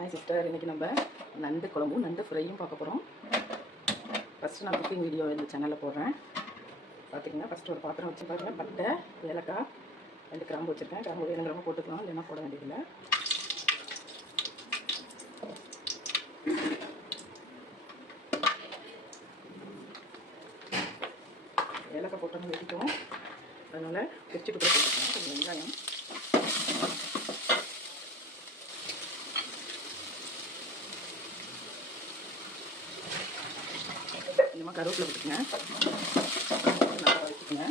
Hi sister, இன்றைக்கி நம்ம நண்டு குழம்பும் நண்டு ஃப்ரையும் பார்க்க போகிறோம். ஃபஸ்ட்டு நான் குக்கிங் வீடியோ இந்த சேனலில் போடுறேன். பார்த்திங்கன்னா ஃபஸ்ட்டு ஒரு பாத்திரம் வச்சு பாருங்கள். பட்டை, ஏலக்காய், 2 கிராம்பு வச்சுருக்கேன். கிராம்பு வேணுங்கிறவங்க போட்டுக்கலாம், இல்லைன்னா போட வேண்டியதில்லை. ஏலக்காய் போட்டோம்னா வெட்டிக்கும், அதனால் பிரிச்சுட்டு கூட போட்டுக்கலாம். கொஞ்சம் வெங்காயம், கொஞ்சமாக கருவேப்பிலை போட்டுக்கங்க, நல்லா வச்சுக்கோங்க.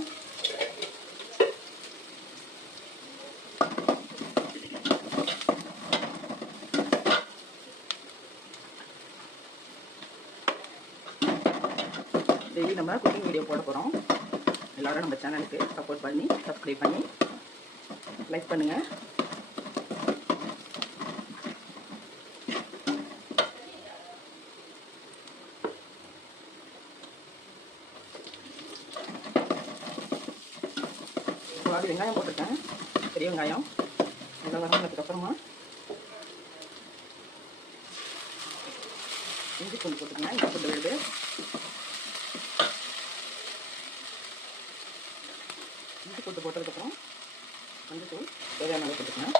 டெய்லி நம்ம குக்கிங் வீடியோ போட போகிறோம். எல்லோரும் நம்ம சேனலுக்கு சப்போர்ட் பண்ணி சப்ஸ்கிரைப் பண்ணி லைக் பண்ணுங்கள். பாதி வெங்காயம் போட்டிருக்கேன், பெரிய வெங்காயம். நல்லா வதங்கினதுக்கப்புறமா இஞ்சி பூண்டு போட்டுக்கங்க. இஞ்சி பூண்டு விழுது, இஞ்சி பூண்டு போட்டதுக்கப்புறம் மஞ்சள் தேவையான அளவு போட்டுக்கங்க.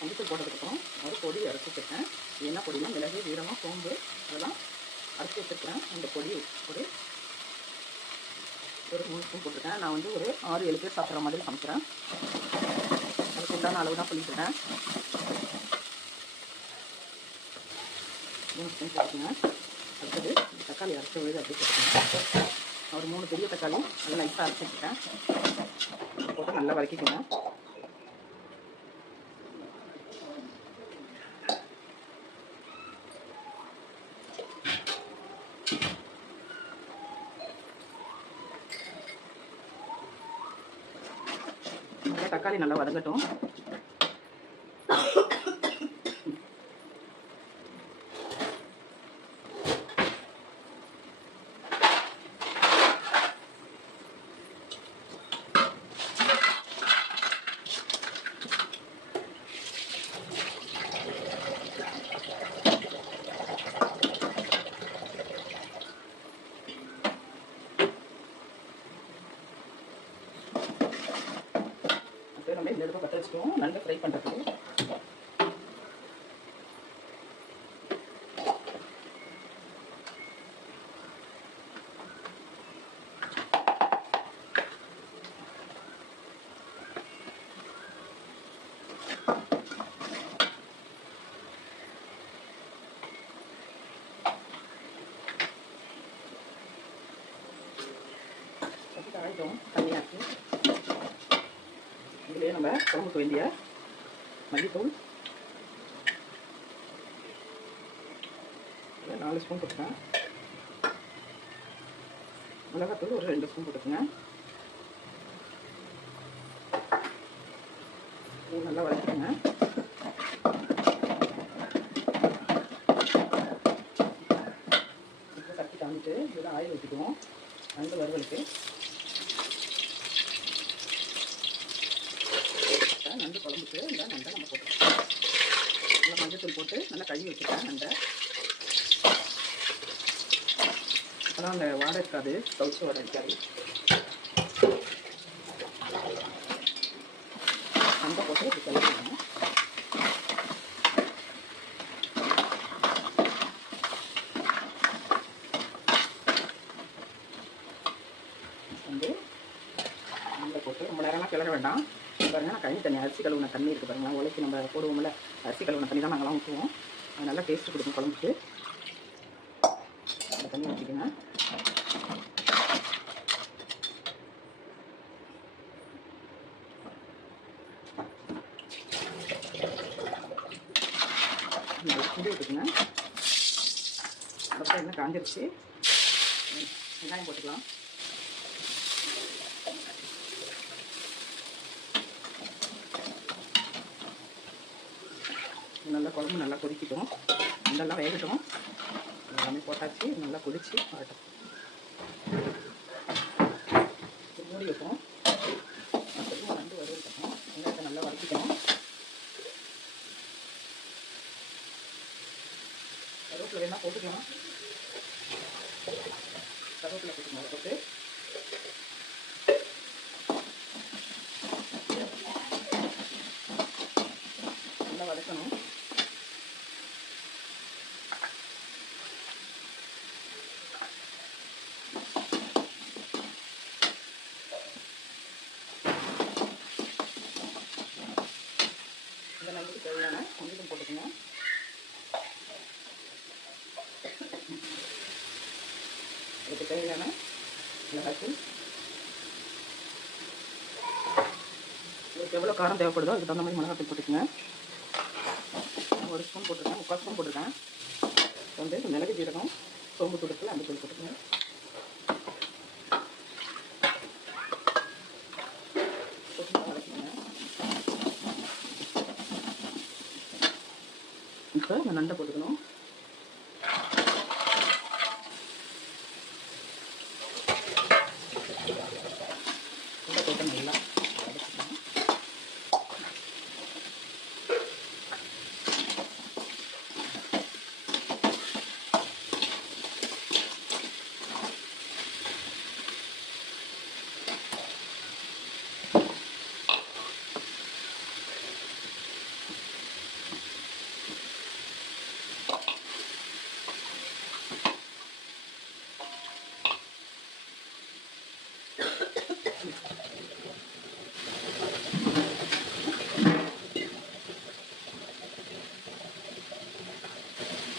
மஞ்சள் போட்டதுக்கப்புறம் ஒரு பொடி அரைச்சி வச்சுருக்கேன். என்ன பொடினா மிளகு, ஜீரகம், சோம்பு அதெல்லாம் அரைச்சி வச்சுருக்கேன். அந்த பொடி ஒரு 3 ஸ்பூன் போட்டிருக்கேன். நான் ஒரு 6-7 பேர் சாப்பிட்ற மாதிரி சமைக்கிறேன். அதுக்கு உண்டான அளவு தான் சொல்லிட்டுருக்கேன். 3 ஸ்பூன் போட்டுக்கோங்க. அடுத்தது தக்காளி அரைச்சி விழுது அப்படி போட்டுக்கோங்க. ஒரு 3 பெரிய தக்காளி நல்லா நைஸாக அரைச்சி வச்சுருக்கேன். போட்டு நல்லா வதக்கிக்கோங்க. தக்காளி நல்லா வதங்கட்டும். நம்ம இந்த இடத்துல பற்ற வச்சுட்டோம் நண்டு ஃப்ரை பண்ணுறதுக்கு. காய்க்கும் தண்ணியாச்சு. இதுலேயே நம்ம குழம்புக்கு வேண்டிய மல்லித்தூள் 4 ஸ்பூன் போட்டுக்கேன். மிளகாத்தூள் ஒரு 2 ஸ்பூன் போட்டுக்கோங்க. நல்லா வதக்கிக்கோங்க. இப்போ சட்டி காமிட்டு இதில் ஆயில் ஊற்றிக்குவோம். நண்டு வறுவலுக்கு நண்டு குழம்புக்கு இந்த நண்டை நம்ம போட்டுக்கலாம். நல்லா மஞ்சள் போட்டு நல்லா கழுவி வச்சுருக்கேன் நண்டை. அப்போதான் அந்த வாடை இருக்காது, கவுச்சு வாடை இருக்காது. நண்டை போட்டு இப்படி கழுவிக்கணும். நண்டை போட்டு ரொம்ப நேரம்லாம் கிளற வேண்டாம். பாருங்கள், நான் தண்ணி அரிசி கழுவுன தண்ணி இருக்குது பாருங்கள். உலைக்கு நம்ம போடுவோம்ல, அரிசி கழுவுன தண்ணி தான் நாங்கள்லாம் ஊற்றுவோம். அது நல்லா டேஸ்ட்டு கொடுக்கும் குழம்புக்கு. அந்த தண்ணி ஊற்றிக்கங்க. புளி ஊற்றிக்கங்க. அப்புறம் என்ன காஞ்சிருச்சு, வெங்காயம் போட்டுக்கலாம். நல்லா குழம்பு நல்லா கொதிக்கட்டும், இதெல்லாம் வேகட்டும். எல்லாமே போட்டாச்சு, நல்லா கொதிச்சு வரட்டும். மூடி வைப்போம். போட்டுக்கலாம். கருவேப்பிலை போட்டுக்கலாம். அதை போட்டு நல்லா வதக்கணும். இந்த நண்டுக்கு தேவையான கொஞ்சம் போட்டுக்கோங்க. இதுக்கு தேவையான மிளகாய்த்தூள், உங்களுக்கு எவ்வளோ காரம் தேவைப்படுதோ அதுக்கு தகுந்த மாதிரி மிளகாய்த்தூள் போட்டுக்கோங்க. 1 ஸ்பூன் போட்டிருக்கேன், 3/4 ஸ்பூன் போட்டிருக்கேன். வந்து மிளகு ஜீரகம் சோம்பு தூள் அந்த தூள் போட்டுக்கோங்க. இப்போ இந்த நண்டை போட்டுக்கணும். நண்டை போட்டு நல்லா வதக்கிக்கணும்.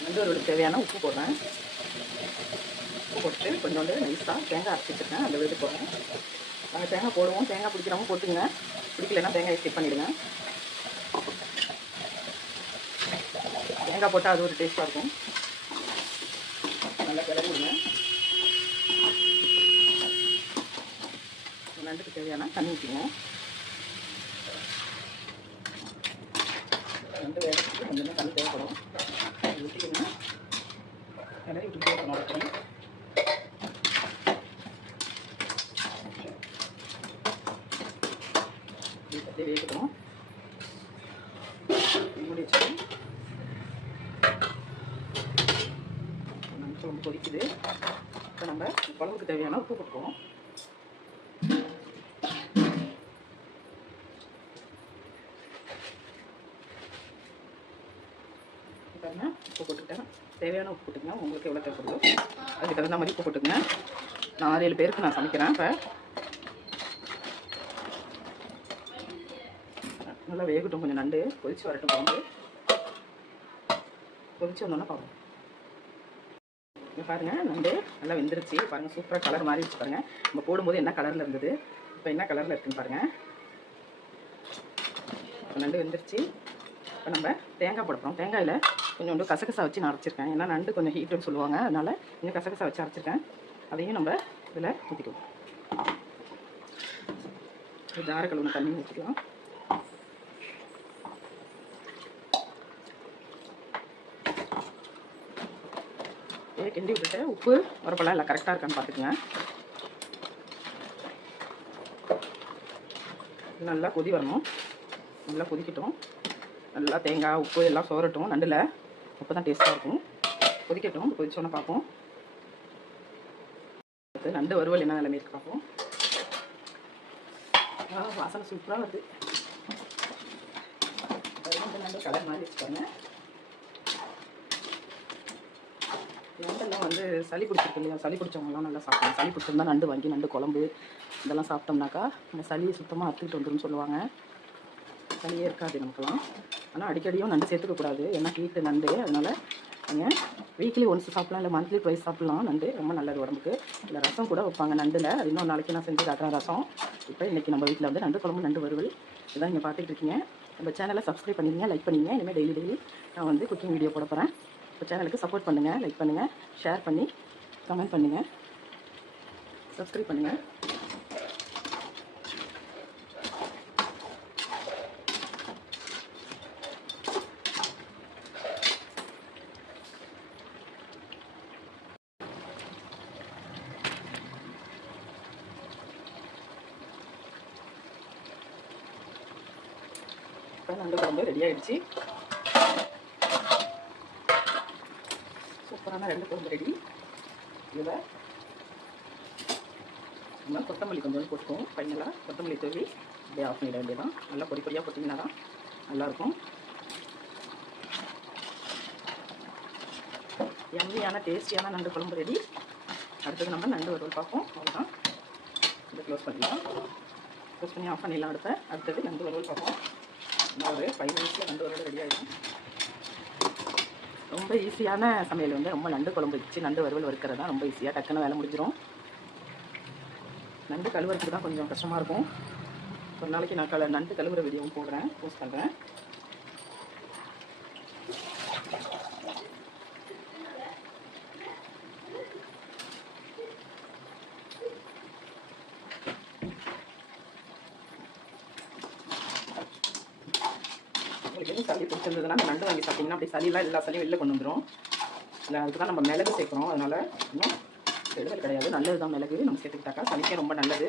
நண்டோருக்கு தேவையான உப்பு போடுறேன். உப்பு போட்டு கொஞ்சோண்டு நைஸாக தேங்காய் அரைச்சி வச்சுருக்கேன், அந்த விழுது போடுறேன். நாங்கள் தேங்காய் போடுவோம், தேங்காய் பிடிக்கிறவங்க போட்டுங்க, பிடிக்கலைன்னா தேங்காயை ஸ்கிப் பண்ணிவிடுங்க. தேங்காய் போட்டால் அது ஒரு டேஸ்ட்டாக இருக்கும். நல்லா கிளறி விடுங்க. நண்டுக்கு தேவையான தண்ணி ஊற்றிங்க. நண்டு வேகிறதுக்கு கொஞ்சமாக தண்ணி தேவைப்படும். ஊற்றிக்கிங்க, கிளறி விட்டுட்டே இருக்கணும். வளர்க்கணும். அப்படியே வேகட்டும். மூடி வச்சுக்கணும். குழம்பு கொதிக்குது. இப்போ நம்ம குழம்புக்கு தேவையான உப்பு போட்டுக்குவோம். உப்பு போட்டுக்கிட்டேன். தேவையான உப்பு போட்டுக்கங்க. உங்களுக்கு எவ்வளோ தேவைப்படுதோ அதுக்கு தகுந்த மாதிரி உப்பு போட்டுக்கங்க. நான் 6-7 பேருக்கு நான் சமைக்கிறேன். இப்போ நல்லா வேகட்டும். கொஞ்சம் நண்டு கொதிச்சு வரட்டும். குழம்பு கொதிச்சு வந்தோன்னா பார்ப்போம். இங்கே பாருங்கள், நண்டு நல்லா வெந்துருச்சு. பாருங்கள், சூப்பராக கலர் மாறிடுச்சு. பாருங்கள், நம்ம போடும்போது என்ன கலரில் இருந்தது, இப்போ என்ன கலரில் இருக்குதுன்னு பாருங்கள். நண்டு வெந்துருச்சு. இப்போ நம்ம தேங்காய் போட போகிறோம். தேங்காயில் கொஞ்சோண்டு கசகசா வச்சு நான் அரைச்சிருக்கேன். ஏன்னா நண்டு கொஞ்சம் ஹீட்டுன்னு சொல்லுவாங்க, அதனால் கொஞ்சம் கசகசா வச்சு அரைச்சிருக்கேன். அதையும் நம்ம இதில் ஊற்றிக்குவோம். ஜார கழுவுன தண்ணி ஊற்றிக்கலாம். கிண்டி விட்டுட்டு உப்பு உரப்பெல்லாம் எல்லாம் கரெக்டாக இருக்கான்னு பார்த்துக்குங்க. நல்லா கொதி வரணும். நல்லா கொதிக்கட்டும். நல்லா தேங்காய் உப்பு எல்லாம் சோறட்டும். நண்டில் அப்போ தான் டேஸ்ட்டாக இருக்கும். கொதிக்கட்டும். கொதிச்சோன்னே பார்ப்போம். நண்டு வறுவல் என்ன நிலைமை இருக்கு பார்ப்போம். வாசனை சூப்பராக வருது. நண்டு கலர் மாதிரி வச்சுக்கோங்க. நண்டெல்லாம் வந்து சளி பிடிச்சிருக்கு இல்லையா, சளி பிடிச்சவங்கலாம் நல்லா சாப்பிடலாம். சளி பிடிச்சிருந்தா நண்டு வாங்கி நண்டு குழம்பு இதெல்லாம் சாப்பிட்டோம்னாக்கா அந்த சளியை சுத்தமாக அறுத்துக்கிட்டு வந்துடும் சொல்லுவாங்க. சளியே இருக்காது நமக்குலாம். ஆனால் அடிக்கடியும் நண்டு சேர்த்துக்கக்கூடாது, ஏன்னா ஹீட்டு நண்டு. அதனால் நீங்கள் வீக்லி ஒன்ஸ் சாப்பிட்லாம், இல்லை மந்த்லி ட்வைஸ் சாப்பிட்லாம். நண்டு ரொம்ப நல்லது உடம்புக்கு. இல்லை ரசம் கூட வைப்பாங்க நண்டில். அது இன்னொரு நாளைக்கு நான் செஞ்சு காட்டுறேன் ரசம். இப்போ இன்றைக்கி நம்ம வீட்டில் வந்து நண்டு குழம்பு நண்டு வறுவல் இதான் நீங்கள் பார்த்துட்டு இருக்கீங்க. நம்ம சேனலை சப்ஸ்கிரைப் பண்ணிடுங்க, லைக் பண்ணிங்க. இனிமேல் டெய்லி நான் வந்து குக்கிங் வீடியோ போட போகிறேன். இப்போ சேனலுக்கு சப்போர்ட் பண்ணுங்கள், லைக் பண்ணுங்கள், ஷேர் பண்ணி கமெண்ட் பண்ணுங்கள், சப்ஸ்கிரைப் பண்ணுங்கள். இப்போ நண்டு குழம்பு ரெடி ஆகிடுச்சு. சூப்பராக சூப்பரான நண்டு குழம்பு ரெடி. இதில் நம்ம கொத்தமல்லி கொஞ்சம் போட்டுக்குவோம். ஃபைனலாக கொத்தமல்லி தூவி அப்படியே ஆஃப் பண்ணிட வேண்டியதான். நல்லா பொடி பொடியாக போட்டிங்கன்னா தான் நல்லாயிருக்கும். எம்மியான டேஸ்டியான நண்டு குழம்பு ரெடி. அடுத்தது நம்ம நண்டு வறுவல் பார்ப்போம். அவ்வளோதான். இதை க்ளோஸ் பண்ணிடலாம். க்ளோஸ் பண்ணி ஆஃப் பண்ணிடலாம். அடுத்தது நண்டு வறுவல் பார்ப்போம். இன்னும் ஒரு 5 மினிட்ஸில் நண்டு வறுவல் ரெடி ஆகிடும். ரொம்ப ஈஸியான சமையல் வந்து ரொம்ப நண்டு குழம்பு வச்சு நண்டு வறுவல் வறுக்கிறது தான் ரொம்ப ஈஸியாக டக்குன்னு வேலை முடிஞ்சிடும். நண்டு கழுவுறதுக்கு தான் கொஞ்சம் கஷ்டமாக இருக்கும். ஒரு நாளைக்கு நான் நண்டு கழுவுற வீடியோவும் போடுறேன், போஸ்ட் பண்ணுறேன். உங்களுக்கு எதுவும் சளி பிடிச்சிருந்ததுன்னா நண்டு வாங்கி சாப்பிட்டிங்கன்னா அப்படி சளியெல்லாம் எல்லா சளியும் வெளில கொண்டு வந்துடும். இல்லை அதுக்கு தான் நம்ம மிளகு சேர்க்குறோம். அதனால் இன்னும் கெடுதல் கிடையாது, நல்லது தான். மிளகு நம்ம சேர்த்துக்கிட்டாக்கா சளிக்கே ரொம்ப நல்லது.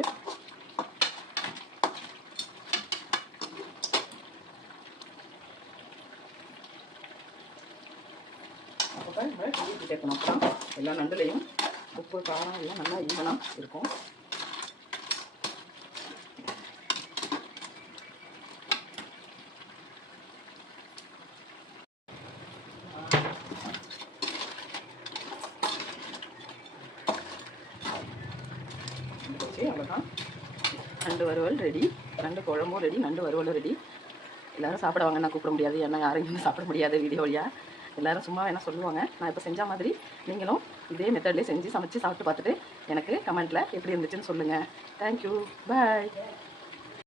அப்போ நம்ம ஊற்றி சேர்க்கணும். அப்புறம் எல்லா நண்டுலையும் உப்பு காரம் எல்லாம் நல்லா ஈவனாக இருக்கும். அவ்வளோதான். நண்டு வறுவல் ரெடி, நண்டு குழம்பும் ரெடி, நண்டு வறுவலும் ரெடி. எல்லோரும் சாப்பிட வாங்க, நான் கூப்பிட முடியாது, ஏன்னா யாரையும் சாப்பிட முடியாது வீடியோ வழியாக. எல்லோரும் சும்மா வேணால் சொல்லுவாங்க. நான் இப்போ செஞ்ச மாதிரி நீங்களும் இதே மெத்தட்லேயே செஞ்சு சமைச்சு சாப்பிட்டு பார்த்துட்டு எனக்கு கமெண்ட்டில் எப்படி இருந்துச்சுன்னு சொல்லுங்கள். தேங்க்யூ, பாய்.